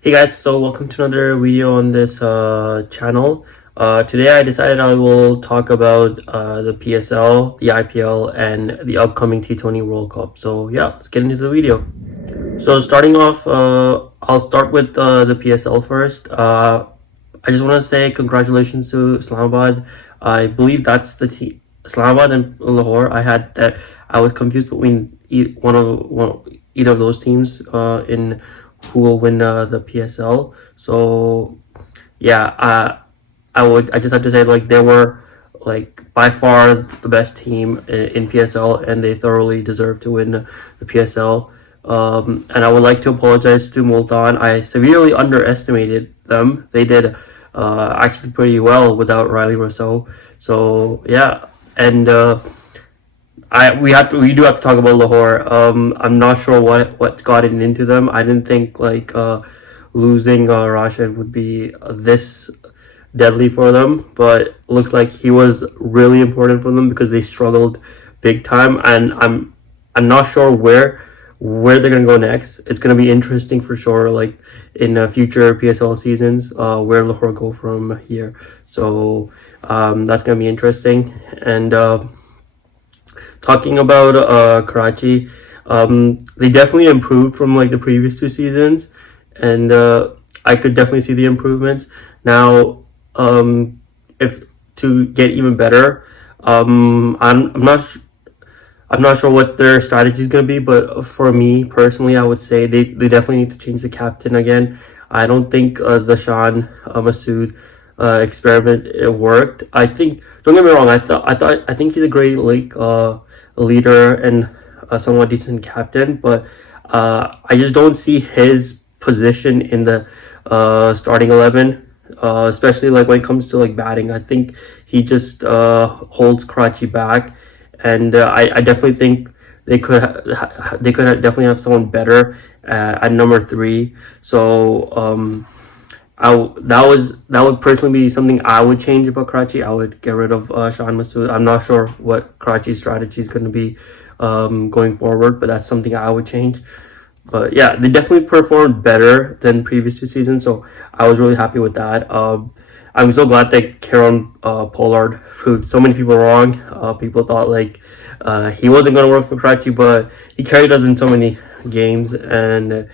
Hey guys, so welcome to another video on this channel. Today I decided I will talk about the PSL, the IPL, and the upcoming T20 World Cup. So yeah, let's get into the video. So starting off, I'll start with the PSL first. I just want to say congratulations to Islamabad. I believe that's the team, Islamabad and Lahore. I was confused between either of those teams in who will win the PSL. So yeah, I just have to say like they were like by far the best team in PSL, and they thoroughly deserve to win the PSL. And I would like to apologize to Multan. I severely underestimated them. They did actually pretty well without Riley Rousseau. So yeah, and we do have to talk about Lahore. I'm not sure what's gotten into them. I didn't think like losing Rashid would be this deadly for them, but looks like he was really important for them because they struggled big time, and I'm not sure where they're gonna go next. It's gonna be interesting for sure, like in future PSL seasons, where Lahore go from here. So that's gonna be interesting. And talking about Karachi, they definitely improved from like the previous two seasons, and I could definitely see the improvements. Now, if to get even better, I'm not sure what their strategy is going to be, but for me personally, I would say they definitely need to change the captain again. I don't think the Shan Masood experiment it worked. I think, don't get me wrong, I think he's a great like leader and a somewhat decent captain, but I just don't see his position in the starting 11. Especially like when it comes to like batting, I think he just holds Karachi back, and I definitely think they could definitely have someone better at number three. So that would personally be something I would change about Karachi. I would get rid of Shan Masood. I'm not sure what Karachi's strategy is going to be going forward, but that's something I would change. But yeah, they definitely performed better than previous two seasons, so I was really happy with that. I'm so glad that Kieran Pollard proved so many people wrong. People thought like he wasn't going to work for Karachi, but he carried us in so many games. And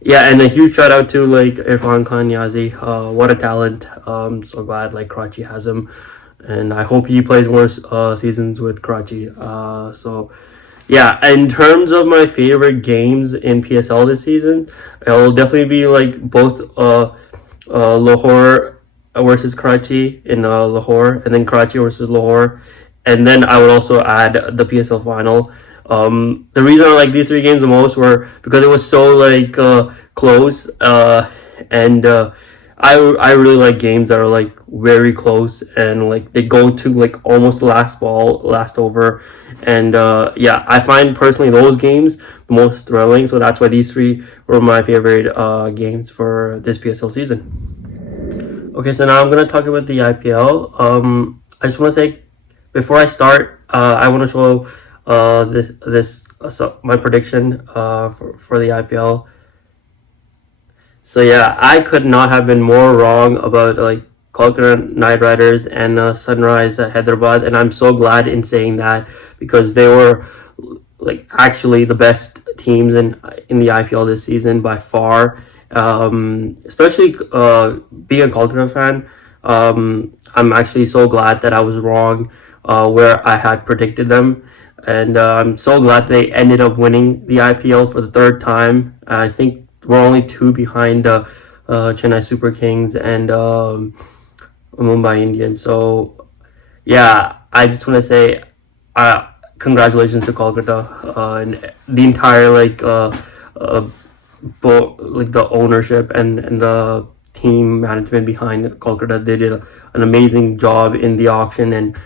yeah, and a huge shout out to like Irfan Khan Yazi. What a talent! So glad like Karachi has him, and I hope he plays more seasons with Karachi. So yeah, in terms of my favorite games in PSL this season, it'll definitely be like both Lahore versus Karachi in Lahore, and then Karachi versus Lahore, and then I would also add the PSL final. The reason I like these three games the most were because it was so like close, and I really like games that are like very close and like they go to like almost the last ball, last over, and yeah, I find personally those games the most thrilling. So that's why these three were my favorite games for this PSL season. Okay, so now I'm gonna talk about the IPL. I just want to say before I start, I want to show my prediction for the IPL. So yeah, I could not have been more wrong about like Kolkata Knight Riders and Sunrise Hyderabad, and I'm so glad in saying that because they were like actually the best teams in the IPL this season by far. Especially being a Kolkata fan, I'm actually so glad that I was wrong where I had predicted them. And I'm so glad they ended up winning the IPL for the third time. I think we're only two behind Chennai Super Kings and Mumbai Indians. So yeah, I just want to say congratulations to Kolkata and the entire like the ownership and the team management behind Kolkata. They did an amazing job in the auction and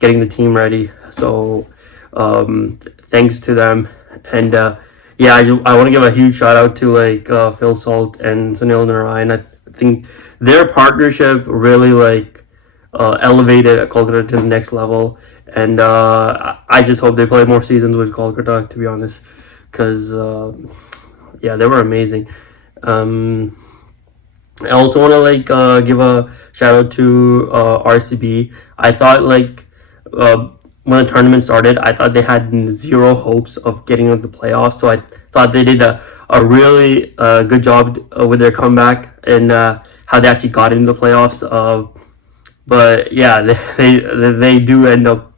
getting the team ready. So thanks to them. And yeah, I want to give a huge shout out to like Phil Salt and Sunil Narayan. I think their partnership really like elevated Kolkata to the next level. And I just hope they play more seasons with Kolkata, to be honest, because yeah, they were amazing. I also want to give a shout out to RCB. I thought when the tournament started, I thought they had zero hopes of getting into the playoffs. So I thought they did a really good job with their comeback and how they actually got into the playoffs. But yeah, they do end up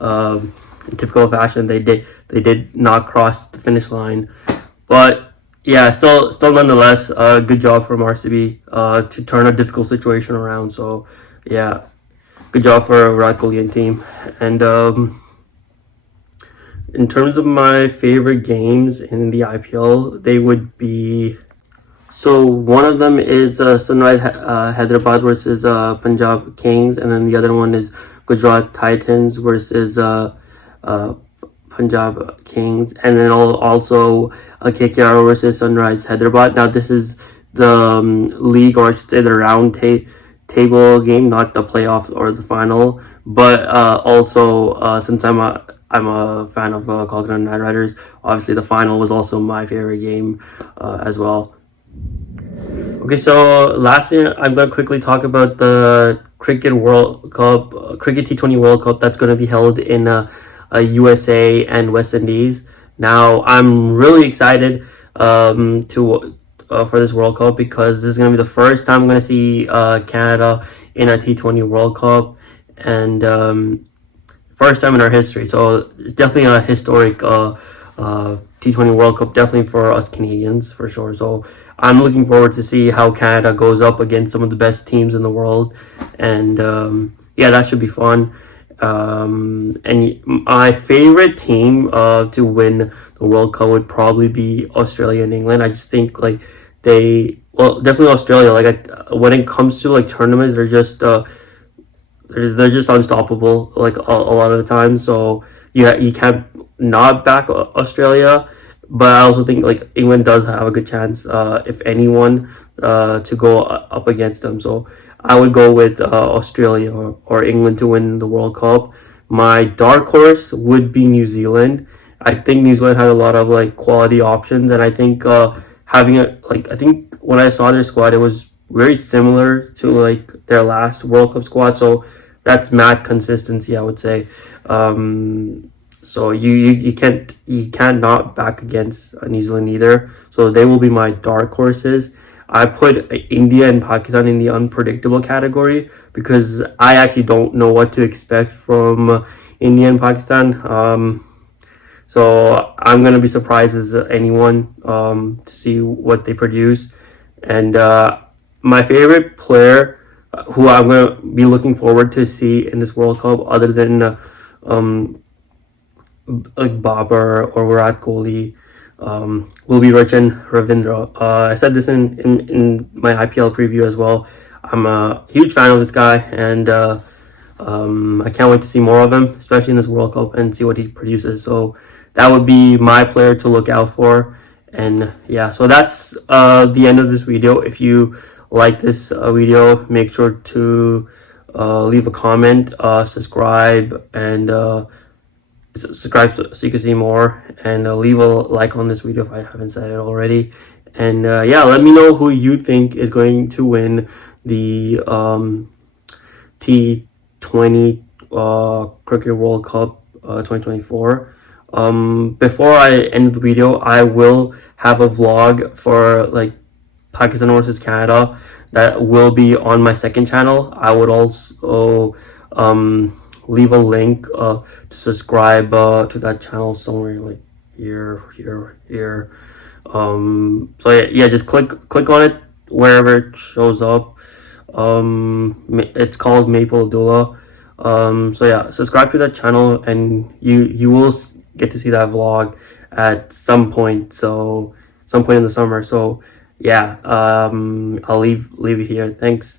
in typical fashion. They did not cross the finish line, but yeah, still nonetheless, good job from RCB to turn a difficult situation around. So yeah, good job for Virat Kohli and team. And in terms of my favorite games in the IPL, they would be. So one of them is Sunrise Hyderabad versus Punjab Kings, and then the other one is Gujarat Titans versus uh, Punjab Kings, and then also KKR versus Sunrise Hyderabad. Now this is the league, or I should say the table game, not the playoff or the final. But also since I'm a fan of Kolkata Knight Riders, obviously the final was also my favorite game as well. Okay, so lastly, I'm going to quickly talk about the Cricket World Cup, Cricket T20 World Cup that's going to be held in USA and West Indies. Now, I'm really excited to for this World Cup because this is going to be the first time I'm going to see Canada in a T20 World Cup, and first time in our history. So it's definitely a historic T20 World Cup, definitely for us Canadians, for sure. So I'm looking forward to see how Canada goes up against some of the best teams in the world. And yeah, that should be fun. And my favorite team to win the World Cup would probably be Australia and England. I just think definitely Australia. When it comes to tournaments, they're just unstoppable a lot of the time. So yeah, you can't not back Australia, but I also think England does have a good chance, if anyone, to go up against them. So I would go with Australia or England to win the World Cup. My dark horse would be New Zealand. I think New Zealand has a lot of quality options, and I think I think when I saw their squad, it was very similar to their last World Cup squad. So that's mad consistency, I would say. So you can't not back against New Zealand either. So they will be my dark horses. I put India and Pakistan in the unpredictable category because I actually don't know what to expect from India and Pakistan. So I'm gonna be surprised as anyone to see what they produce. And my favorite player, who I'm gonna be looking forward to see in this World Cup, other than Babar or Virat Kohli, will be Rachin Ravindra. I said this in my IPL preview as well. I'm a huge fan of this guy, and I can't wait to see more of him, especially in this World Cup, and see what he produces. So that would be my player to look out for. And yeah, so that's the end of this video. If you like this video, make sure to leave a comment, subscribe, and subscribe so you can see more, and leave a like on this video if I haven't said it already. And yeah, let me know who you think is going to win the T20 Cricket World Cup 2024. Before I end the video, I will have a vlog for Pakistan versus Canada that will be on my second channel. I would also leave a link to subscribe to that channel somewhere here. So yeah, just click on it wherever it shows up. It's called Maple Abdullah. So yeah, subscribe to that channel, and you will get to see that vlog at some point. So some point in the summer. So yeah, I'll leave it here. Thanks.